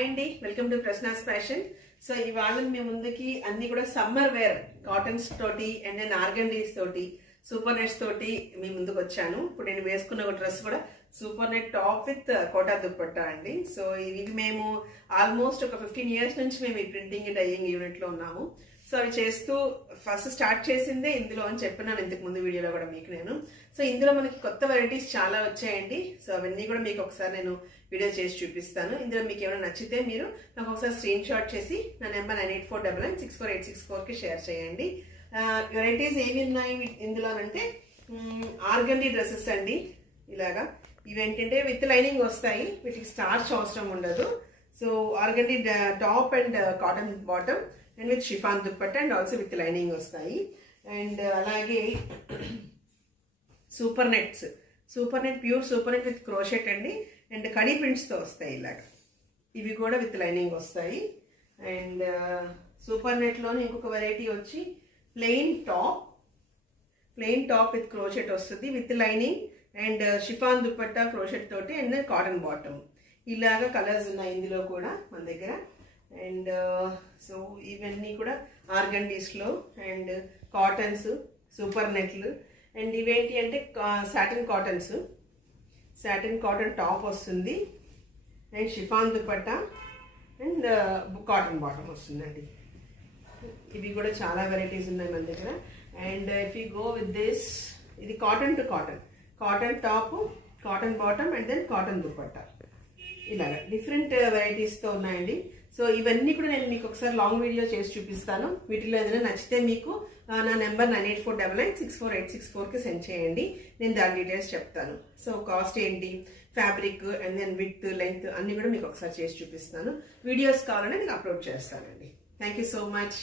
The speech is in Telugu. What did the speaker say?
హాయ్ అండి, welcome to Prashna's fashion. So ఇవాళ మీ ముందుకి అన్ని కూడా సమ్మర్ వేర్ కాటన్స్ తోటి అండ్ నేను ఆర్గండీస్ తోటి సూపర్ నెట్స్ తోటి మీ ముందుకు వచ్చాను. ఇప్పుడు నేను వేసుకున్న ఒక డ్రెస్ కూడా super net top with Kota dupatta అండి. సో ఇవి మేము ఆల్మోస్ట్ ఒక 15 years నుంచి మేము ఈ ప్రింటింగ్ డైయింగ్ యూనిట్ లో ఉన్నాము. సో అవి చేస్తూ ఫస్ట్ స్టార్ట్ చేసిందే ఇందులో అని చెప్పినాను ఇంతకు ముందు వీడియోలో కూడా మీకు నేను. సో ఇందులో మనకి కొత్త వెరైటీస్ చాలా వచ్చాయండి. సో అవన్నీ కూడా మీకు ఒకసారి నేను వీడియో చేసి చూపిస్తాను. ఇందులో మీకు ఏమైనా నచ్చితే మీరు నాకు ఒకసారి స్క్రీన్ షాట్ చేసి నా నెంబర్ 9849964864కి షేర్ చేయండి. వెరైటీస్ ఏమి ఉన్నాయి ఇందులో అంటే ఆర్గండీ డ్రెస్సెస్ అండి. ఇలాగా ఇవేంటంటే విత్ లైనింగ్ వస్తాయి, వీటికి స్టార్చ్ అవసరం ఉండదు. So organdy top and cotton bottom and with chiffon dupatta and also with lining వస్తాయి. అండ్ అలాగే super net pure super net with crochet అండి. అండ్ కడీ ప్రింట్స్తో వస్తాయి ఇలాగా. ఇవి కూడా విత్ లైనింగ్ వస్తాయి. అండ్ సూపర్ నెట్లోనే ఇంకొక వెరైటీ వచ్చి ప్లెయిన్ టాప్ విత్ క్రోషెట్ వస్తుంది with lining and chiffon dupatta crochet తోటి అండ్ కాటన్ బాటమ్. ఇలాగా కలర్స్ ఉన్నాయి ఇందులో కూడా మన దగ్గర. అండ్ సో ఇవన్నీ కూడా ఆర్గండీస్లో అండ్ కాటన్స్ సూపర్ నెట్లు. అండ్ ఇవేంటి అంటే సాటిన్ కాటన్ టాప్ వస్తుంది and chiffon dupatta and cotton bottom వస్తుందండి. ఇవి కూడా చాలా వెరైటీస్ ఉన్నాయి మన దగ్గర. And if you go with this, ఇది cotton to cotton top, cotton bottom and then cotton dupatta. ఇలాగా డిఫరెంట్ వెరైటీస్తో ఉన్నాయండి. సో ఇవన్నీ కూడా నేను మీకు ఒకసారి లాంగ్ వీడియో చేసి చూపిస్తాను. వీటిలో ఏదైనా నచ్చితే మీకు నా నెంబర్ 9849964864కి సెండ్ చేయండి. నేను దాని డీటెయిల్స్ చెప్తాను. సో కాస్ట్ ఏంటి, fabric and then with length అన్ని కూడా మీకు ఒకసారి చేసి చూపిస్తాను. వీడియోస్ కావాలంటే నేను అప్లోడ్ చేస్తానండి. Thank you so much.